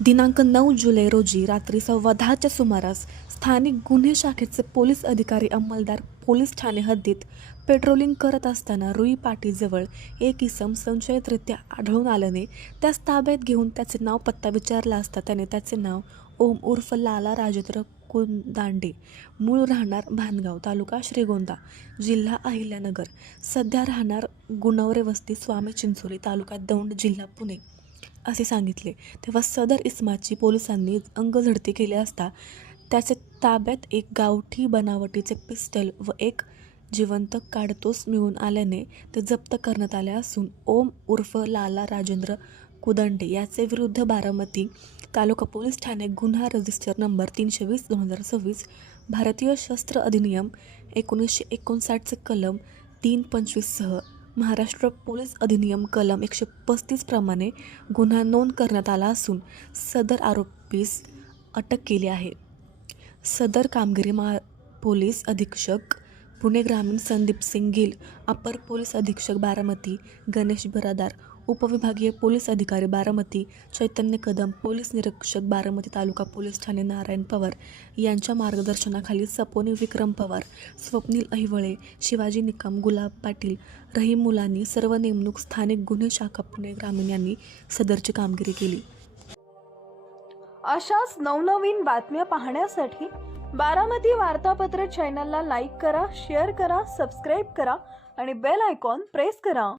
दिनांक 9 जुलै रोजी रात्री 10:15च्या सुमारास स्थानिक गुन्हे शाखेचे पोलीस अधिकारी अंमलदार पोलीस ठाणे हद्दीत पेट्रोलिंग करत असताना रुई पाटीजवळ एक इसम संशयितरित्या आढळून आल्याने त्यास ताब्यात घेऊन त्याचे नाव पत्ता विचारला असता त्याने त्याचे नाव ओम उर्फ लाला राजेंद्र कुदांडे, मूळ राहणार भानगाव, तालुका श्रीगोंदा, जिल्हा अहिल्यानगर, सध्या राहणार गुणवरे वस्ती, स्वामी चिंचोली, तालुका दौंड, जिल्हा पुणे असे सांगितले। तेव्हा सदर इसमाची पोलिसांनी अंगझडती केली असता त्याचे ताब्यात एक गावठी बनावटीचे पिस्टल व एक जिवंत काडतूस मिळून आल्याने ते जप्त करण्यात आले असून ओम उर्फ लाला राजेंद्र कुदंडे याचे विरुद्ध बारामती तालुका पोलीस ठाणे गुन्हा रजिस्टर नंबर 320/2026, भारतीय शस्त्र अधिनियम 1959 कलम 325 सह महाराष्ट्र पोलीस अधिनियम कलम 135 प्रमाणे गुन्हा नोंद करण्यात आला असून सदर आरोपीस अटक केली आहे। सदर कामगिरी पोलीस अधीक्षक पुणे ग्रामीण संदीप सिंग गिल, अपर पोलीस अधीक्षक बारामती गणेश बिरादार, उपविभागीय पोलीस अधिकारी बारामती चैतन्य कदम, पोलीस निरीक्षक बारामती तालुका पोलीस ठाणे नारायण पवार यांच्या मार्गदर्शनाखाली सपोनी विक्रम पवार, स्वप्नील अहिवळे, शिवाजी निकम, गुलाब पाटील, रहीम मुलानी सर्व नेमणूक स्थानिक गुन्हे शाखा पुणे ग्रामीण यांनी सदरची कामगिरी केली। अशाच नवनवीन बातम्या पाहण्यासाठी बारामती वार्तापत्र चॅनलला लाईक करा, शेअर करा, सबस्क्राईब करा आणि बेल आयकॉन प्रेस करा।